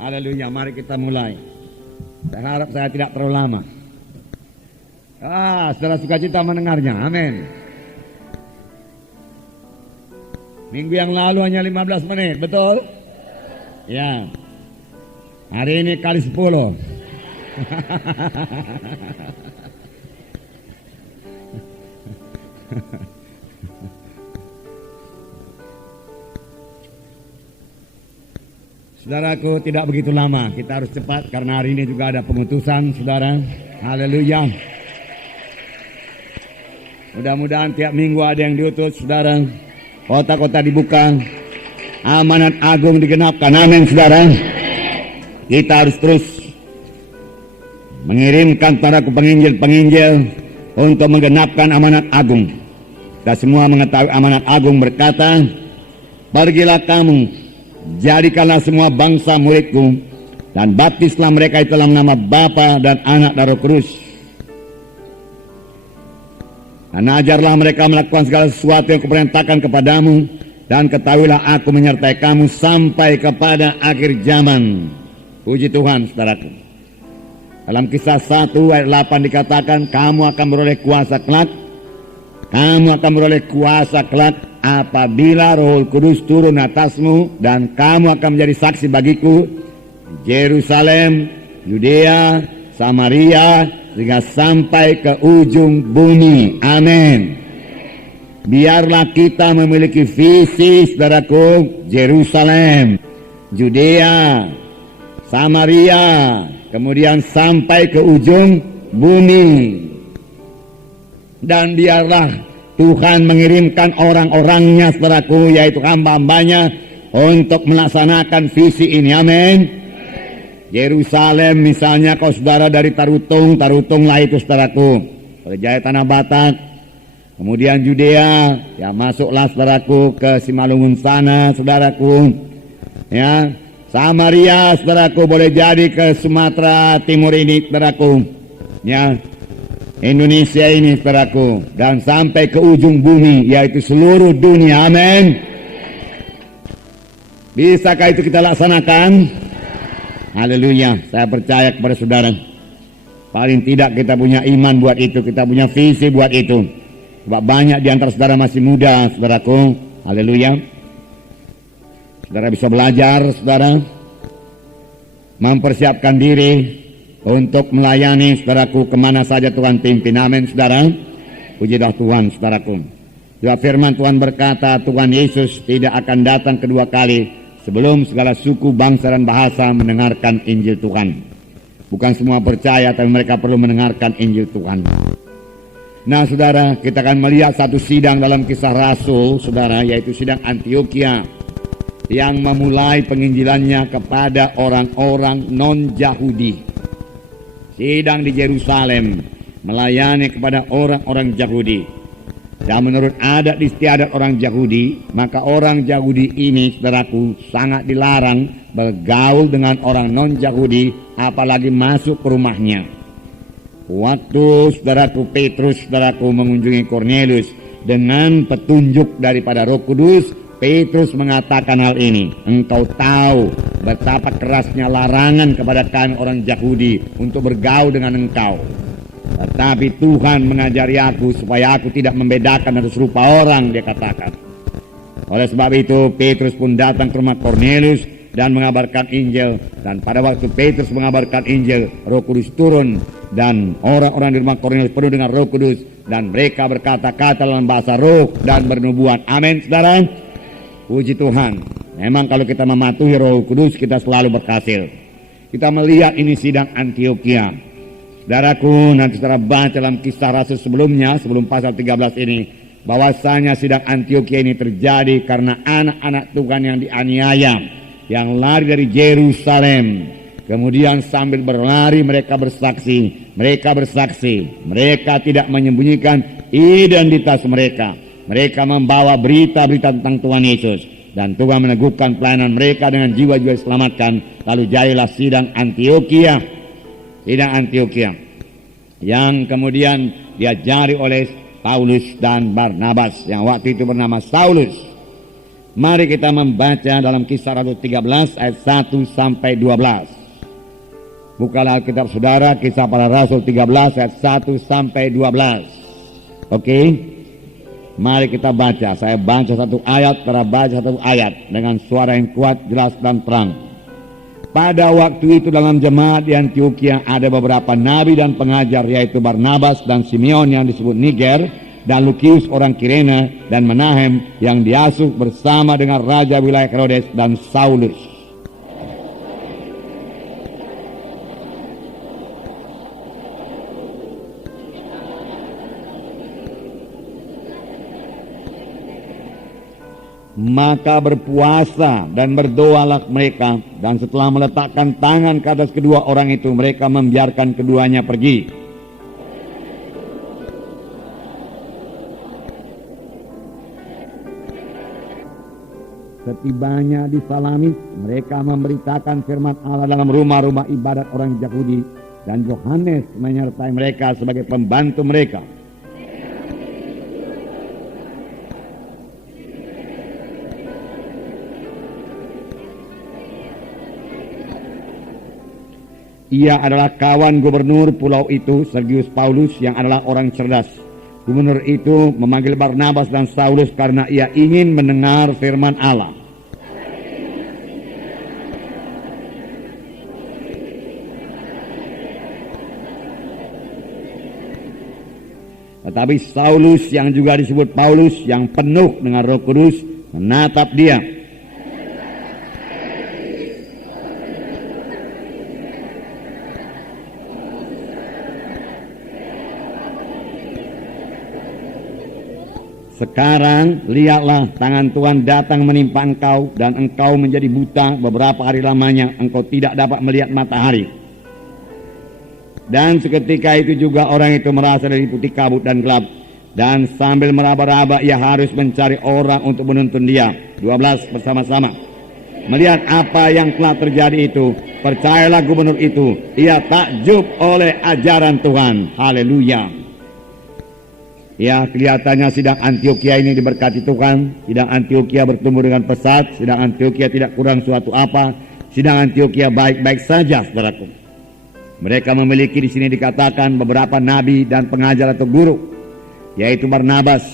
Haleluya, mari kita mulai. Saya harap saya tidak terlalu lama. Saudara sukacita mendengarnya, amin. Minggu yang lalu hanya 15 menit, betul? Ya. Hari ini kali 10. Saudaraku, tidak begitu lama, kita harus cepat karena hari ini juga ada pengutusan, saudara. Haleluya. Mudah-mudahan tiap minggu ada yang diutus, saudara. Kota-kota dibuka, amanat agung digenapkan, amin, saudara. Kita harus terus mengirimkan para penginjil-penginjil untuk menggenapkan amanat agung. Kita semua mengetahui amanat agung berkata, pergilah kamu, jadikanlah semua bangsa muridku, dan baptislah mereka itu dalam nama Bapa dan Anak dan Roh Kudus. Dan ajarlah mereka melakukan segala sesuatu yang kuperintahkan kepadamu, dan ketahuilah aku menyertai kamu sampai kepada akhir zaman. Puji Tuhan, saudaraku. Dalam Kisah 1 ayat 8 dikatakan, kamu akan beroleh kuasa kelak. Kamu akan beroleh kuasa kelak apabila Roh Kudus turun atasmu, dan kamu akan menjadi saksi bagiku Yerusalem, Yudea, Samaria, sehingga sampai ke ujung bumi. Amin. Biarlah kita memiliki visi, saudaraku, Yerusalem, Yudea, Samaria, kemudian sampai ke ujung bumi. Dan biarlah Tuhan mengirimkan orang-orangnya, saudaraku, yaitu hamba-hambanya, untuk melaksanakan visi ini. Amin. Yerusalem misalnya, kalau saudara dari Tarutung lah itu, saudaraku, Jaya Tanah Batak. Kemudian Judea, ya masuklah, saudaraku, ke Simalungun sana, saudaraku. Ya, Samaria, saudaraku, boleh jadi ke Sumatera Timur ini, saudaraku. Ya, Indonesia ini, saudaraku, dan sampai ke ujung bumi, yaitu seluruh dunia. Amin. Bisakah itu kita laksanakan? Haleluya. Saya percaya kepada saudara, paling tidak kita punya iman buat itu, kita punya visi buat itu. Sebab banyak di antara saudara masih muda, saudaraku. Haleluya. Saudara bisa belajar, saudara, mempersiapkan diri untuk melayani, saudaraku, kemana saja Tuhan pimpin. Amin, saudara. Pujilah Tuhan, saudaraku. Juga firman Tuhan berkata, Tuhan Yesus tidak akan datang kedua kali sebelum segala suku, bangsa, dan bahasa mendengarkan Injil Tuhan. Bukan semua percaya, tapi mereka perlu mendengarkan Injil Tuhan. Nah, saudara, kita akan melihat satu sidang dalam Kisah Rasul, saudara, yaitu sidang Antioquia, yang memulai penginjilannya kepada orang-orang non-Yahudi. Sidang di Yerusalem melayani kepada orang-orang Yahudi. Dan menurut adat istiadat orang Yahudi, maka orang Yahudi ini, saudaraku, sangat dilarang bergaul dengan orang non-Yahudi, apalagi masuk ke rumahnya. Waktu saudaraku Petrus, saudaraku, mengunjungi Kornelius dengan petunjuk daripada Roh Kudus, Petrus mengatakan hal ini. Engkau tahu betapa kerasnya larangan kepada kami orang Yahudi untuk bergaul dengan engkau. Tetapi Tuhan mengajari aku supaya aku tidak membedakan dan serupa orang, dia katakan. Oleh sebab itu Petrus pun datang ke rumah Kornelius dan mengabarkan Injil. Dan pada waktu Petrus mengabarkan Injil, Roh Kudus turun, dan orang-orang di rumah Kornelius penuh dengan Roh Kudus, dan mereka berkata-kata dalam bahasa roh dan bernubuat. Amin, saudara. Puji Tuhan. Memang kalau kita mematuhi Roh Kudus, kita selalu berhasil. Kita melihat ini sidang Antioquia. Saudaraku, nanti saudara baca dalam Kisah Rasul sebelumnya, sebelum pasal 13 ini, bahwasanya sidang Antioquia ini terjadi karena anak-anak Tuhan yang dianiaya, yang lari dari Yerusalem. Kemudian sambil berlari mereka bersaksi, mereka tidak menyembunyikan identitas mereka. Mereka membawa berita-berita tentang Tuhan Yesus, dan Tuhan meneguhkan pelayanan mereka dengan jiwa-jiwa diselamatkan. Lalu jadilah sidang Antioquia. Sidang Antioquia yang kemudian diajari oleh Paulus dan Barnabas, yang waktu itu bernama Saulus. Mari kita membaca dalam Kisah Rasul 13 ayat 1 sampai 12. Bukalah Alkitab saudara, Kisah Para Rasul 13 ayat 1 sampai 12. Oke? Mari kita baca. Saya baca satu ayat, saudara baca satu ayat dengan suara yang kuat, jelas dan terang. Pada waktu itu dalam jemaat di Antioquia ada beberapa nabi dan pengajar, yaitu Barnabas dan Simeon yang disebut Niger, dan Lukius orang Kirene, dan Menahem yang diasuh bersama dengan raja wilayah Herodes dan Saulus. Maka berpuasa dan berdoalah mereka, dan setelah meletakkan tangan ke atas kedua orang itu, mereka membiarkan keduanya pergi. Setibanya di Salamis, mereka memberitakan firman Allah dalam rumah-rumah ibadat orang Yahudi, dan Yohanes menyertai mereka sebagai pembantu mereka. Ia adalah kawan gubernur pulau itu, Sergius Paulus, yang adalah orang cerdas. Gubernur itu memanggil Barnabas dan Saulus karena ia ingin mendengar firman Allah. Tetapi Saulus, yang juga disebut Paulus, yang penuh dengan Roh Kudus, menatap dia. Sekarang lihatlah, tangan Tuhan datang menimpa engkau, dan engkau menjadi buta beberapa hari lamanya. Engkau tidak dapat melihat matahari. Dan seketika itu juga orang itu merasa diliputi kabut dan gelap, dan sambil meraba-raba ia harus mencari orang untuk menuntun dia. 12 bersama-sama. Melihat apa yang telah terjadi itu, percayalah gubernur itu, ia takjub oleh ajaran Tuhan. Haleluya. Ya, kelihatannya sidang Antioquia ini diberkati Tuhan. Sidang Antioquia bertumbuh dengan pesat. Sidang Antioquia tidak kurang suatu apa. Sidang Antioquia baik-baik saja, saudaraku. Mereka memiliki di sini dikatakan beberapa nabi dan pengajar atau guru, yaitu Barnabas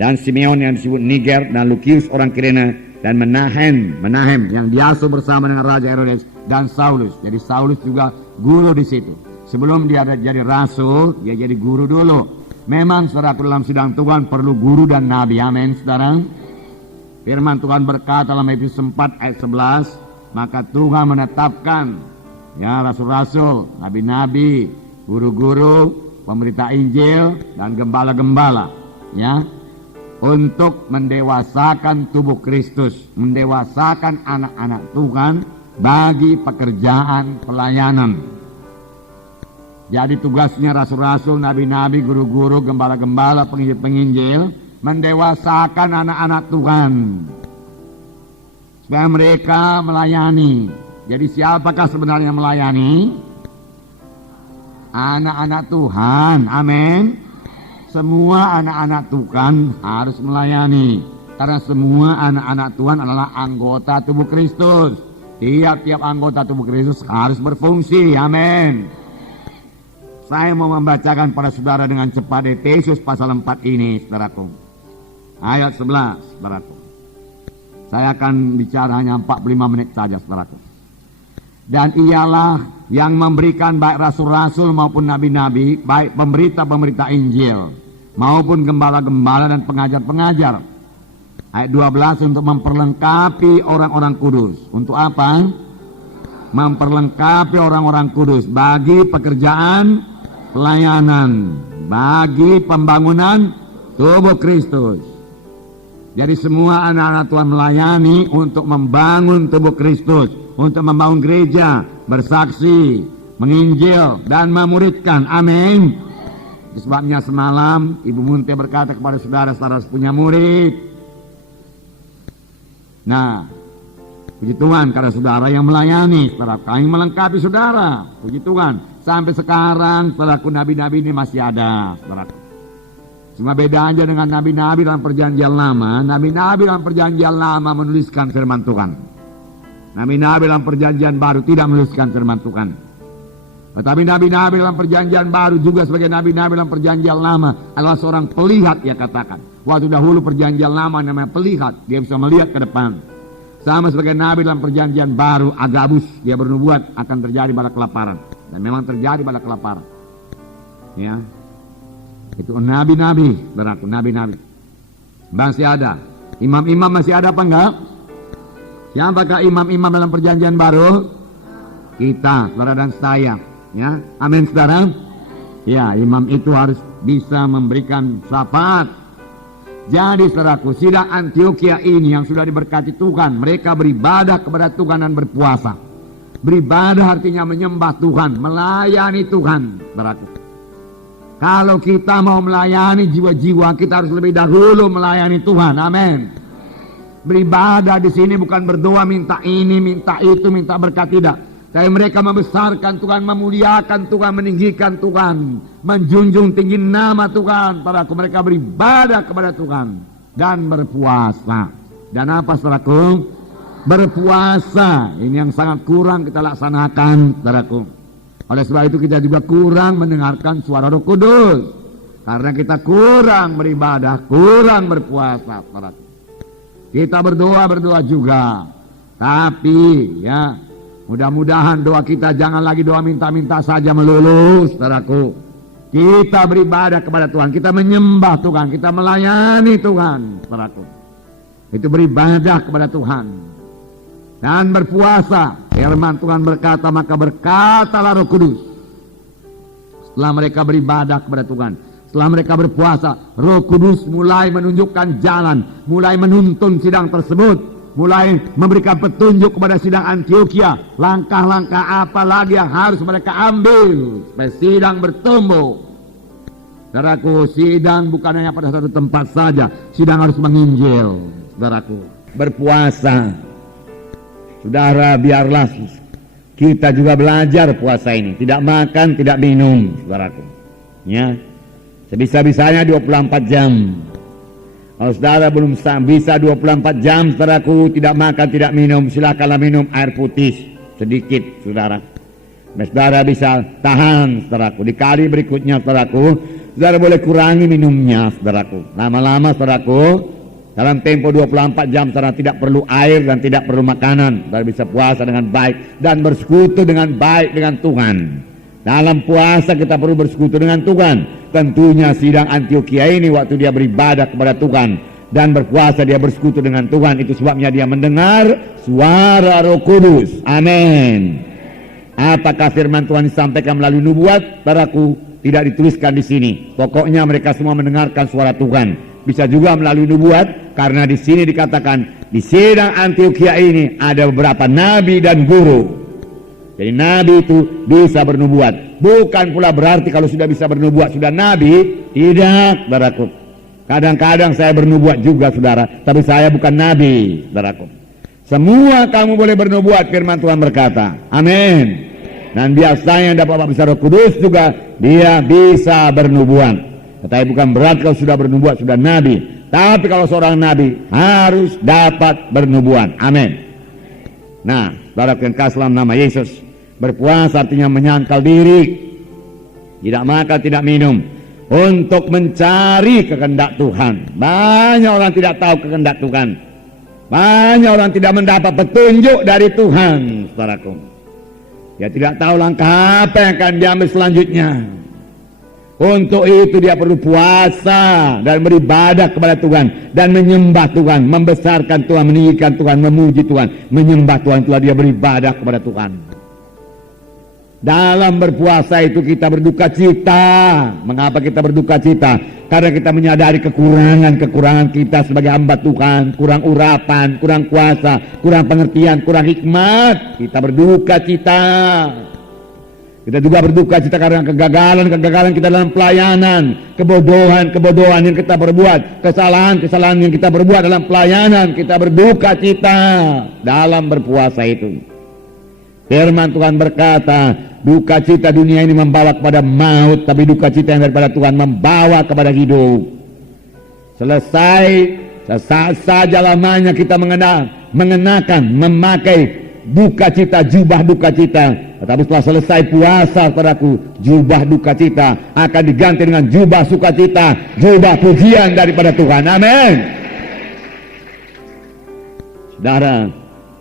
dan Simeon yang disebut Niger, dan Lukius orang Kirene, dan Menahem yang diasuh bersama dengan Raja Herodes dan Saulus. Jadi Saulus juga guru di situ. Sebelum dia jadi rasul, dia jadi guru dulu. Memang saudaraku, dalam sidang Tuhan perlu guru dan nabi. Amin, saudara. Firman Tuhan berkata dalam Efesus 4 ayat 11, maka Tuhan menetapkan ya rasul-rasul, nabi-nabi, guru-guru, pemberita Injil, dan gembala-gembala, ya, untuk mendewasakan tubuh Kristus, mendewasakan anak-anak Tuhan bagi pekerjaan pelayanan. Jadi tugasnya rasul-rasul, nabi-nabi, guru-guru, gembala-gembala, penginjil-penginjil mendewasakan anak-anak Tuhan supaya mereka melayani. Jadi siapakah sebenarnya melayani? Anak-anak Tuhan. Amin. Semua anak-anak Tuhan harus melayani, karena semua anak-anak Tuhan adalah anggota tubuh Kristus. Tiap-tiap anggota tubuh Kristus harus berfungsi. Amin. Saya mau membacakan pada saudara dengan cepat Efesus pasal 4 ini, saudaraku. Ayat 11, saudaraku. Saya akan bicara hanya 45 menit saja, saudaraku. Dan ialah yang memberikan baik rasul-rasul maupun nabi-nabi, baik pemberita-pemberita Injil, maupun gembala-gembala dan pengajar-pengajar. Ayat 12, untuk memperlengkapi orang-orang kudus. Untuk apa? Memperlengkapi orang-orang kudus bagi pekerjaan pelayanan, bagi pembangunan tubuh Kristus. Jadi semua anak-anak Tuhan melayani untuk membangun tubuh Kristus, untuk membangun gereja, bersaksi, menginjil, dan memuridkan. Amin. Sebabnya semalam Ibu Munte berkata kepada saudara-saudara punya murid. Nah, puji Tuhan karena saudara yang melayani, saudara kami melengkapi saudara. Puji Tuhan. Sampai sekarang saudaraku, nabi-nabi ini masih ada, saudaraku. Cuma beda aja dengan nabi-nabi dalam perjanjian lama. Nabi-nabi dalam perjanjian lama menuliskan firman Tuhan. Nabi-nabi dalam perjanjian baru tidak menuliskan firman Tuhan. Tetapi nabi-nabi dalam perjanjian baru juga sebagai nabi-nabi dalam perjanjian lama adalah seorang pelihat, ia katakan. Waktu dahulu perjanjian lama namanya pelihat, dia bisa melihat ke depan. Sama sebagai nabi dalam perjanjian baru, Agabus, dia bernubuat akan terjadi pada kelaparan. Dan memang terjadi pada kelaparan. Ya, itu nabi-nabi, beraku nabi-nabi. Masih ada. Imam-imam masih ada apa enggak? Siapakah imam-imam dalam perjanjian baru? Kita, saudara dan saya. Ya, amin saudara. Ya, imam itu harus bisa memberikan syafaat. Jadi saudaraku, sidang Antioquia ini yang sudah diberkati Tuhan, mereka beribadah kepada Tuhan dan berpuasa. Beribadah artinya menyembah Tuhan, melayani Tuhan, saudaraku. Kalau kita mau melayani jiwa-jiwa, kita harus lebih dahulu melayani Tuhan. Amin. Beribadah di sini bukan berdoa minta ini, minta itu, minta berkat, tidak. Tapi mereka membesarkan Tuhan, memuliakan Tuhan, meninggikan Tuhan, menjunjung tinggi nama Tuhan. Saudaraku, mereka beribadah kepada Tuhan dan berpuasa. Dan apa saudaraku? Berpuasa. Ini yang sangat kurang kita laksanakan, saudaraku. Oleh sebab itu kita juga kurang mendengarkan suara Roh Kudus. Karena kita kurang beribadah, kurang berpuasa, saudaraku. Kita berdoa juga. Tapi ya, mudah-mudahan doa kita jangan lagi doa minta-minta saja melulu, saudaraku. Kita beribadah kepada Tuhan, kita menyembah Tuhan, kita melayani Tuhan, saudaraku. Itu beribadah kepada Tuhan. Dan berpuasa. Firman Tuhan berkata, maka berkatalah Roh Kudus. Setelah mereka beribadah kepada Tuhan, setelah mereka berpuasa, Roh Kudus mulai menunjukkan jalan, mulai menuntun sidang tersebut, mulai memberikan petunjuk kepada sidang Antioquia, langkah-langkah apa lagi yang harus mereka ambil supaya sidang bertumbuh. Saudaraku, sidang bukan hanya pada satu tempat saja, sidang harus menginjil. Saudaraku, berpuasa. Saudara, biarlah kita juga belajar puasa ini, tidak makan, tidak minum, saudaraku. Ya, sebisa-bisanya 24 jam. Kalau saudara belum bisa 24 jam, saudaraku, tidak makan, tidak minum, silakanlah minum air putih sedikit, saudara. Nah, saudara bisa tahan, saudaraku. Di kali berikutnya, saudaraku, saudara boleh kurangi minumnya, saudaraku. Lama-lama, saudaraku, dalam tempo 24 jam, saudara tidak perlu air dan tidak perlu makanan. Saudara bisa puasa dengan baik dan bersekutu dengan baik dengan Tuhan. Dalam puasa kita perlu bersekutu dengan Tuhan. Tentunya sidang Antioquia ini waktu dia beribadah kepada Tuhan dan berpuasa, dia bersekutu dengan Tuhan. Itu sebabnya dia mendengar suara Roh Kudus. Amin. Apakah firman Tuhan disampaikan melalui nubuat? Saudaraku, tidak dituliskan di sini. Pokoknya mereka semua mendengarkan suara Tuhan. Bisa juga melalui nubuat, karena di sini dikatakan di sidang Antioquia ini ada beberapa nabi dan guru. Jadi nabi itu bisa bernubuat. Bukan pula berarti kalau sudah bisa bernubuat sudah nabi. Tidak, saudaraku. Kadang-kadang saya bernubuat juga, saudara, tapi saya bukan nabi, saudaraku. Semua kamu boleh bernubuat, firman Tuhan berkata. Amin. Dan biasanya dapat Bapak besar Roh Kudus juga dia bisa bernubuat. Tetapi bukan berarti kalau sudah bernubuat sudah nabi. Tapi kalau seorang nabi harus dapat bernubuat. Amin. Nah, saudara yang kasih dalam nama Yesus, berpuasa artinya menyangkal diri, tidak makan, tidak minum, untuk mencari kehendak Tuhan. Banyak orang tidak tahu kehendak Tuhan. Banyak orang tidak mendapat petunjuk dari Tuhan, saudaraku. Dia tidak tahu langkah apa yang akan diambil selanjutnya. Untuk itu dia perlu puasa dan beribadah kepada Tuhan dan menyembah Tuhan, membesarkan Tuhan, meninggikan Tuhan, memuji Tuhan, menyembah Tuhan. Itulah dia beribadah kepada Tuhan. Dalam berpuasa itu kita berduka cita. Mengapa kita berduka cita? Karena kita menyadari kekurangan kita sebagai hamba Tuhan. Kurang urapan, kurang kuasa, kurang pengertian, kurang hikmat. Kita berduka cita. Kita juga berduka cita karena kegagalan kita dalam pelayanan, kebodohan yang kita berbuat, kesalahan yang kita berbuat dalam pelayanan. Kita berduka cita dalam berpuasa itu. Firman Tuhan berkata, duka cita dunia ini membawa kepada maut, tapi duka cita yang daripada Tuhan membawa kepada hidup. Selesai, sesaat saja lamanya kita mengenakan, memakai duka cita, jubah duka cita. Tetapi setelah selesai puasa, saudaraku, jubah duka cita akan diganti dengan jubah sukacita, jubah pujian daripada Tuhan. Amin. Saudara,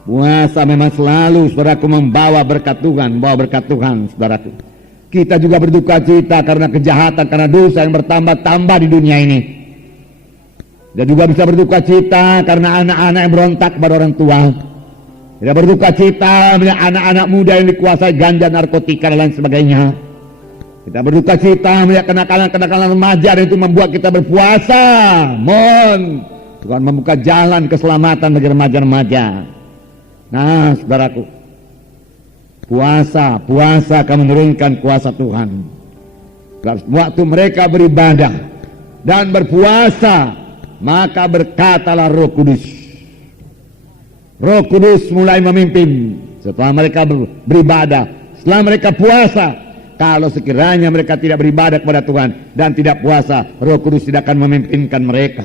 puasa memang selalu, saudaraku, membawa berkat Tuhan, saudaraku. Kita juga berduka cita karena kejahatan, karena dosa yang bertambah-tambah di dunia ini. Dan juga bisa berduka cita karena anak-anak yang berontak kepada orang tua. Kita berduka cita melihat anak-anak muda yang dikuasai ganja, narkotika, dan lain sebagainya. Kita berduka cita melihat kenakalan-kenakalan remaja, dan itu membuat kita berpuasa. Mohon Tuhan membuka jalan keselamatan bagi remaja-remaja. Nah, saudaraku, puasa akan menurunkan kuasa Tuhan. Waktu mereka beribadah dan berpuasa, maka berkatalah Roh Kudus. Roh Kudus mulai memimpin setelah mereka beribadah, setelah mereka puasa. Kalau sekiranya mereka tidak beribadah kepada Tuhan dan tidak puasa, Roh Kudus tidak akan memimpinkan mereka.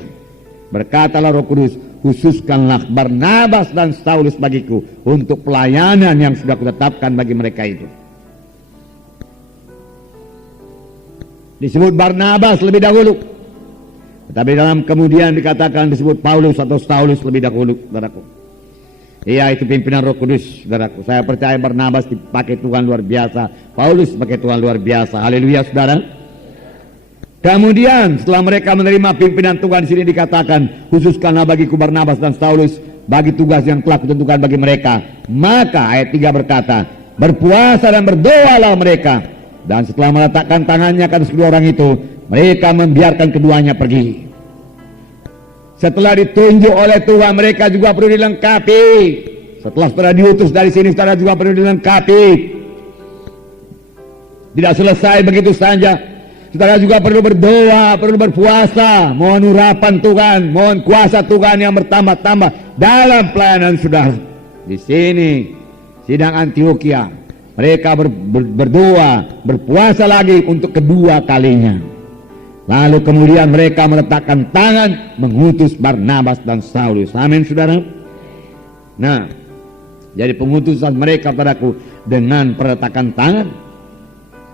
Berkatalah Roh Kudus, khususkanlah Barnabas dan Saulus bagiku untuk pelayanan yang sudah kutetapkan bagi mereka itu. Disebut Barnabas lebih dahulu, tetapi dalam kemudian dikatakan disebut Paulus atau Saulus lebih dahulu, saudaraku. Iya, itu pimpinan Roh Kudus, saudaraku. Saya percaya Barnabas dipakai Tuhan luar biasa, Paulus dipakai Tuhan luar biasa. Haleluya, saudara. Kemudian setelah mereka menerima pimpinan Tuhan, di sini dikatakan, khususkanlah bagiku Barnabas dan Saulus bagi tugas yang telah kutentukan bagi mereka. Maka ayat 3 berkata, berpuasa dan berdoalah mereka. Dan setelah meletakkan tangannya ke atas kedua orang itu, mereka membiarkan keduanya pergi. Setelah ditunjuk oleh Tuhan, mereka juga perlu dilengkapi. Setelah diutus dari sini, saudara juga perlu dilengkapi. Tidak selesai begitu saja. Saudara juga perlu berdoa, perlu berpuasa, mohon urapan Tuhan, mohon kuasa Tuhan yang bertambah-tambah dalam pelayanan saudara. Di sini, sidang Antioquia, mereka berdoa, berpuasa lagi untuk kedua kalinya. Lalu kemudian mereka meletakkan tangan mengutus Barnabas dan Saulus. Amin, saudara. Nah, jadi pengutusan mereka padaku dengan peletakan tangan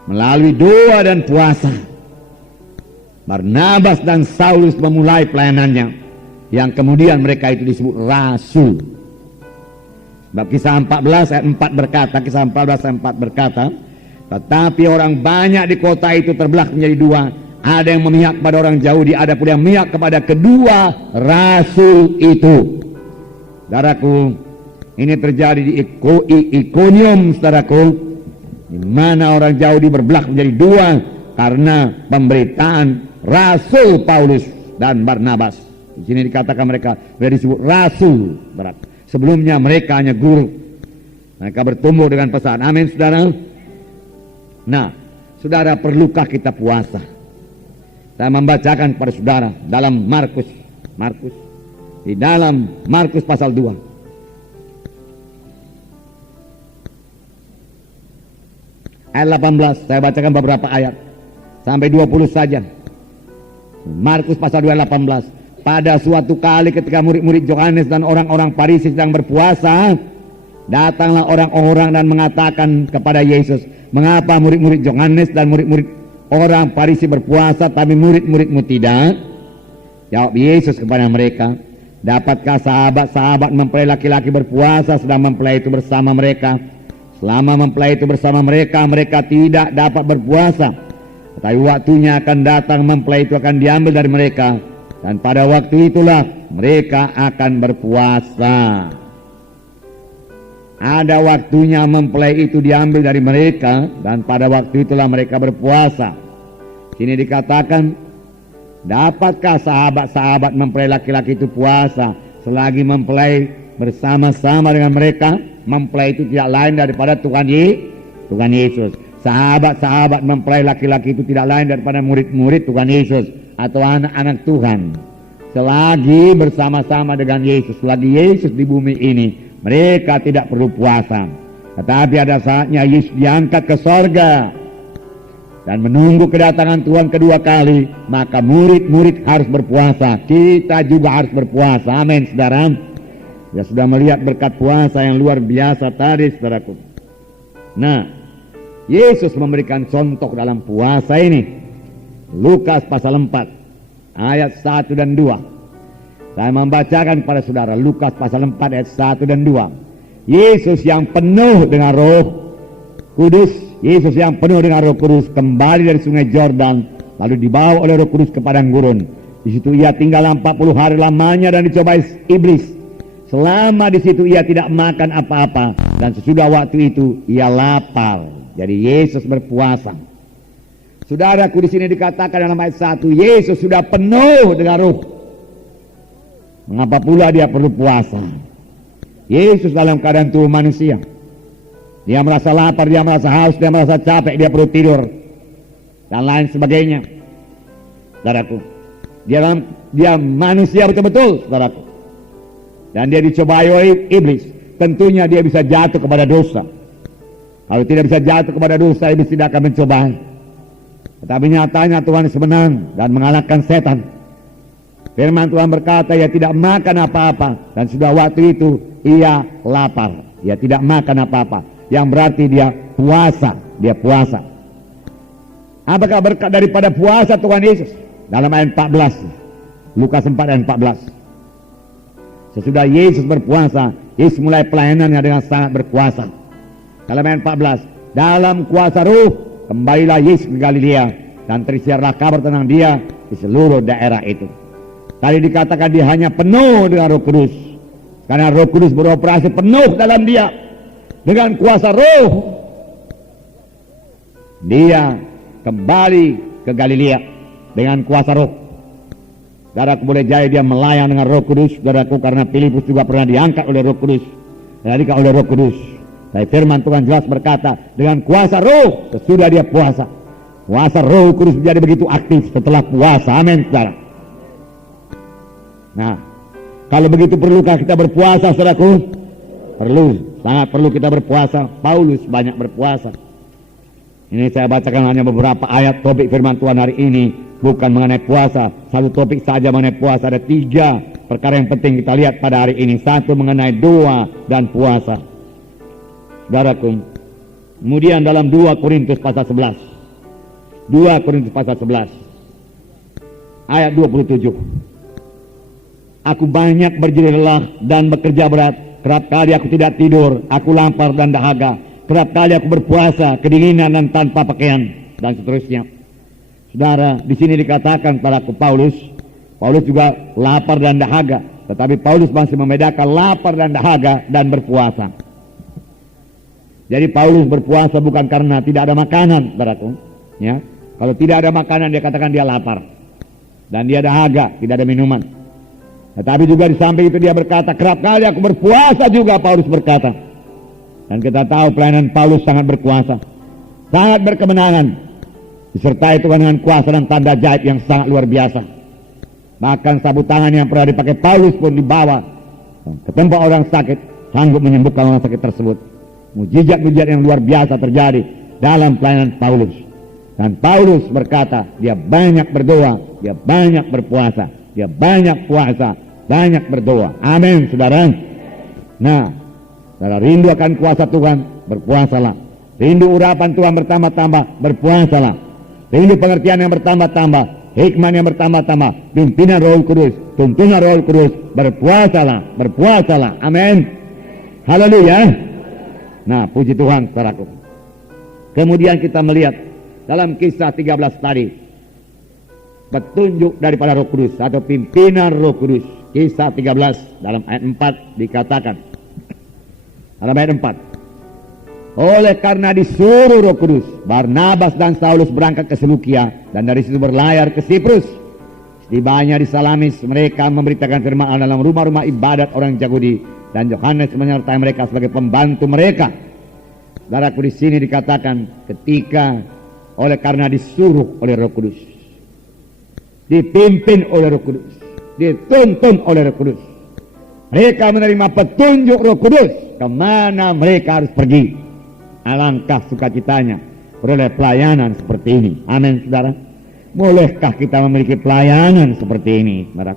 melalui doa dan puasa. Barnabas dan Saulus memulai pelayanannya, yang kemudian mereka itu disebut rasul. Sebab kisah 14 ayat 4 berkata, kisah 14 ayat 4 berkata, tetapi orang banyak di kota itu terbelah menjadi dua. Ada yang memihak kepada orang Yahudi, ada pula yang memihak kepada kedua rasul itu. Saudaraku, ini terjadi di Iconium, saudaraku, di mana orang Yahudi berbelah menjadi dua karena pemberitaan rasul Paulus dan Barnabas. Di sini dikatakan mereka disebut rasul. Sebelumnya mereka hanya guru. Mereka bertumbuh dengan pesan. Amin, saudara. Nah, saudara, perlukah kita puasa? Saya membacakan kepada saudara dalam Markus, di dalam Markus pasal 2. Ayat 18, saya bacakan beberapa ayat sampai 20 saja. Markus pasal 2 ayat 18. Pada suatu kali ketika murid-murid Yohanes dan orang-orang Farisi sedang berpuasa, datanglah orang-orang dan mengatakan kepada Yesus, mengapa murid-murid Yohanes dan murid-murid orang Farisi berpuasa tapi murid-muridmu tidak? Jawab Yesus kepada mereka, dapatkah sahabat-sahabat mempelai laki-laki berpuasa sedang mempelai itu bersama mereka? Selama mempelai itu bersama mereka, mereka tidak dapat berpuasa. Tetapi waktunya akan datang, mempelai itu akan diambil dari mereka, dan pada waktu itulah mereka akan berpuasa. Ada waktunya mempelai itu diambil dari mereka, dan pada waktu itulah mereka berpuasa. Sini dikatakan, dapatkah sahabat-sahabat mempelai laki-laki itu puasa selagi mempelai bersama-sama dengan mereka? Mempelai itu tidak lain daripada Tuhan Yesus. Sahabat-sahabat mempelai laki-laki itu tidak lain daripada murid-murid Tuhan Yesus atau anak-anak Tuhan. Selagi bersama-sama dengan Yesus, selagi Yesus di bumi ini, mereka tidak perlu puasa. Tetapi ada saatnya Yesus diangkat ke sorga. dan menunggu kedatangan Tuhan kedua kali, maka murid-murid harus berpuasa. Kita juga harus berpuasa. Amin, saudara. Ya, sudah melihat berkat puasa yang luar biasa tadi, saudaraku. Nah, Yesus memberikan contoh dalam puasa ini. Lukas pasal 4 ayat 1 dan 2. Saya membacakan kepada saudara Lukas pasal 4 ayat 1 dan 2. Yesus yang penuh dengan Roh Kudus, Yesus yang penuh dengan Roh Kudus kembali dari sungai Jordan, lalu dibawa oleh Roh Kudus ke padang gurun. Di situ ia tinggal 40 hari lamanya dan dicobai iblis. Selama di situ ia tidak makan apa-apa, dan sesudah waktu itu ia lapar. Jadi Yesus berpuasa. Saudaraku, di sini dikatakan dalam ayat 1, Yesus sudah penuh dengan Roh. Mengapa pula dia perlu puasa? Yesus dalam keadaan tubuh manusia. Dia merasa lapar, dia merasa haus, dia merasa capek, dia perlu tidur, dan lain sebagainya. Saudaraku, dia manusia betul-betul, saudaraku. Dan dia dicobai oleh iblis. Tentunya dia bisa jatuh kepada dosa. Kalau tidak bisa jatuh kepada dosa, iblis tidak akan mencobai. Tetapi nyatanya Tuhan menang dan mengalahkan setan. Firman Tuhan berkata, ia tidak makan apa-apa, dan sudah waktu itu ia lapar. Ia tidak makan apa-apa, yang berarti dia puasa. Dia puasa. Apakah berkat daripada puasa Tuhan Yesus? Dalam ayat 14, Lukas 4 ayat 14. Sesudah Yesus berpuasa, Yesus mulai pelayanannya dengan sangat berkuasa. Dalam ayat 14, dalam kuasa Roh kembalilah Yesus ke Galilea, dan tersiarlah kabar tentang dia di seluruh daerah itu. Tadi dikatakan dia hanya penuh dengan Roh Kudus, karena Roh Kudus beroperasi penuh dalam dia. Dengan kuasa Roh, dia kembali ke Galilea dengan kuasa Roh. Saudaraku, boleh jadi dia melayan dengan Roh Kudus, saudaraku, karena Filipus juga pernah diangkat oleh Roh Kudus. Jadi oleh Roh Kudus. Tapi firman Tuhan jelas berkata, dengan kuasa Roh sesudah dia puasa. Kuasa Roh Kudus menjadi begitu aktif setelah puasa. Amin, saudara. Nah, kalau begitu perlukah kita berpuasa, saudaraku? Perlu, sangat perlu kita berpuasa. Paulus banyak berpuasa. Ini saya bacakan hanya beberapa ayat topik firman Tuhan hari ini, bukan mengenai puasa. Satu topik saja mengenai puasa. Ada 3 perkara yang penting kita lihat pada hari ini. Satu mengenai doa dan puasa. Saudaraku, kemudian dalam 2 Korintus pasal 11. 2 Korintus pasal 11 ayat 27. Aku banyak berjerih lelah dan bekerja berat. Kerap kali aku tidak tidur, aku lapar dan dahaga. Kerap kali aku berpuasa, kedinginan dan tanpa pakaian, dan seterusnya. Saudara, di sini dikatakan padaku Paulus juga lapar dan dahaga. Tetapi Paulus masih membedakan lapar dan dahaga dan berpuasa. Jadi Paulus berpuasa bukan karena tidak ada makanan, saudaraku. Ya, kalau tidak ada makanan dia katakan dia lapar dan dia dahaga, tidak ada minuman. Tetapi juga di samping itu dia berkata, kerap kali aku berpuasa juga, Paulus berkata. Dan kita tahu pelayanan Paulus sangat berkuasa, sangat berkemenangan, disertai Tuhan dengan kuasa dan tanda ajaib yang sangat luar biasa. Bahkan sabut tangan yang pernah dipakai Paulus pun dibawa ke tempat orang sakit, sanggup menyembuhkan orang sakit tersebut. Mujizat-mujizat yang luar biasa terjadi dalam pelayanan Paulus. Dan Paulus berkata, dia banyak berdoa, dia banyak berpuasa, dia banyak puasa, banyak berdoa. Amin, saudara. Nah, saudara rindu akan kuasa Tuhan, berpuasalah. Rindu urapan Tuhan bertambah-tambah, berpuasalah. Rindu pengertian yang bertambah-tambah, hikmah yang bertambah-tambah, pimpinan Roh Kudus, tuntunan Roh Kudus, berpuasalah, berpuasalah. Amin. Haleluya. Nah, puji Tuhan, saudaraku. Kemudian kita melihat dalam kisah 13 tadi, petunjuk daripada Roh Kudus atau pimpinan Roh Kudus. Kisah 13 dalam ayat 4 dikatakan, dalam ayat 4, oleh karena disuruh Roh Kudus, Barnabas dan Saulus berangkat ke Selukia, dan dari situ berlayar ke Siprus. Setibanya di Salamis, mereka memberitakan firman Allah dalam rumah-rumah ibadat orang Yahudi, dan Yohanes menyertai mereka sebagai pembantu mereka. Saudaraku, di sini dikatakan ketika oleh karena disuruh oleh Roh Kudus, dipimpin oleh Roh Kudus, dituntun oleh Roh Kudus, mereka menerima petunjuk Roh Kudus kemana mereka harus pergi. Alangkah sukacitanya beroleh pelayanan seperti ini. Amin, saudara. Bolehkah kita memiliki pelayanan seperti ini, saudara?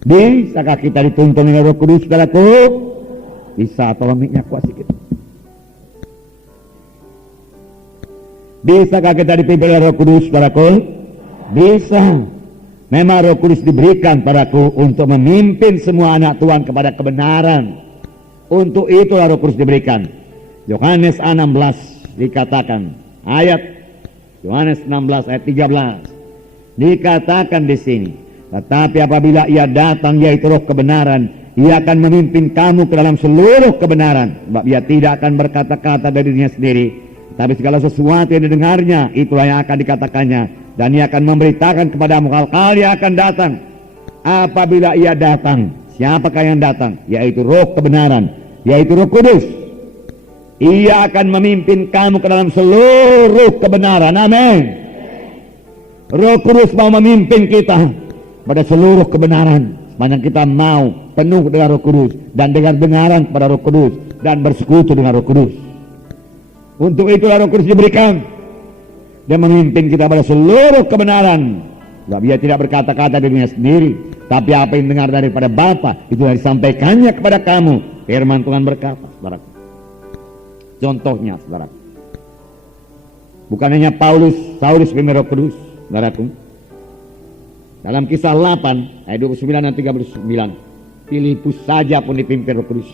Bisakah kita dituntun dengan Roh Kudus, saudaraku? Bisa, tolong mic-nya kuat sedikit. Bisakah kita dipimpin oleh Roh Kudus, saudaraku? Bisa. Memang Roh Kudus diberikan padaku untuk memimpin semua anak Tuhan kepada kebenaran. Untuk itulah Roh Kudus diberikan. Yohanes 16 dikatakan, ayat Yohanes 16 ayat 13 dikatakan di sini, tetapi apabila ia datang, yaitu Roh kebenaran, ia akan memimpin kamu ke dalam seluruh kebenaran. Sebab ia tidak akan berkata-kata dari dirinya sendiri, tapi segala sesuatu yang didengarnya, itulah yang akan dikatakannya. Dan ia akan memberitakan kepadamu hal-hal yang akan datang. Apabila ia datang, siapakah yang datang? Yaitu Roh kebenaran, yaitu Roh Kudus. Ia akan memimpin kamu ke dalam seluruh kebenaran. Amin. Roh Kudus mau memimpin kita pada seluruh kebenaran. Sepanjang kita mau penuh dengan Roh Kudus dan dengar-dengaran kepada Roh Kudus dan bersekutu dengan Roh Kudus. Untuk itulah Roh Kudus diberikan. Dia memimpin kita pada seluruh kebenaran. Sebab ia tidak berkata-kata dirinya sendiri, tapi apa yang dengar daripada Bapa, itu yang disampaikannya kepada kamu. Firman Tuhan berkata, saudara. Contohnya, saudara, bukan hanya Saulus pimpin Roh Kudus, saudaraku. Dalam Kisah 8 ayat 29 dan 39, Filipus saja pun dipimpin Roh Kudus.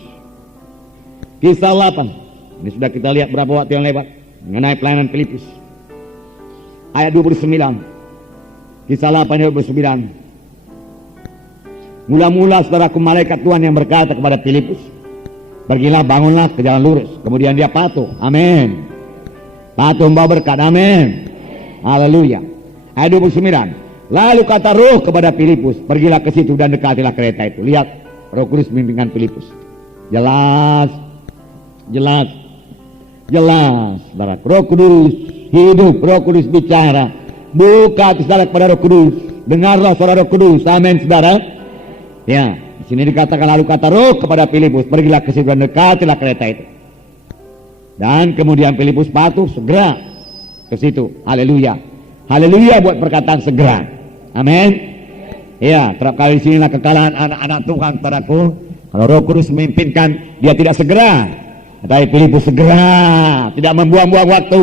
Kisah 8, ini sudah kita lihat berapa waktu yang lewat mengenai pelayanan Filipus. Ayat 29, Kisah 8 ayat 29. Mula-mula, saudaraku, malaikat Tuhan yang berkata kepada Filipus, pergilah, bangunlah ke jalan lurus. Kemudian dia patuh. Amin. Patuh membawa berkat. Amin. Haleluya. Ayat 29. Lalu kata Roh kepada Filipus, pergilah ke situ dan dekatilah kereta itu. Lihat, Roh Kudus memimpin Filipus. Jelas, saudara. Roh Kudus hidup, Roh Kudus bicara. Buka hati saudara kepada Roh Kudus. Dengarlah suara Roh Kudus. Amin, saudara. Ya, di sini dikatakan lalu kata Roh kepada Filipus, pergilah ke situ dan dekatilah kereta itu. Dan kemudian Filipus patuh, segera ke situ. Haleluya. Haleluya buat perkataan segera. Amin. Ya, terap kali di sinilah kekalahan anak-anak Tuhan, saudaraku. Kalau Roh Kudus memimpinkan, dia tidak segera. Tapi Filipus segera, tidak membuang-buang waktu.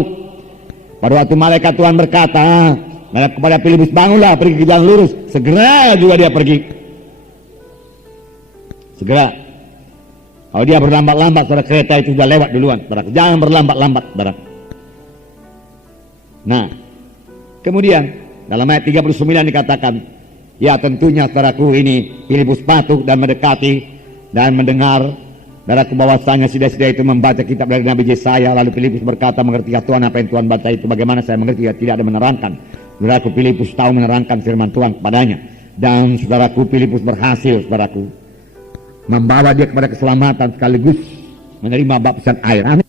Pada waktu malaikat Tuhan berkata kepada Filipus, bangunlah, pergi ke jalan lurus. Segera juga dia pergi. Segera. Kalau dia berlambat-lambat, saudara, kereta itu sudah lewat duluan, saudara. Jangan berlambat-lambat, saudara. Nah, kemudian dalam ayat 39 dikatakan, ya tentunya, saudaraku, ini Filipus patuh dan mendekati dan mendengar, saudaraku, bahwasanya sida-sida itu membaca kitab dari Nabi Yesaya. Lalu Filipus berkata, mengertikah Tuhan apa yang Tuhan baca itu? Bagaimana saya mengerti? Tidak ada menerangkan. Saudaraku, Filipus tahu menerangkan firman Tuhan kepadanya. Dan saudaraku, Filipus berhasil, saudaraku, membawa dia kepada keselamatan sekaligus menerima baptisan air. Amin.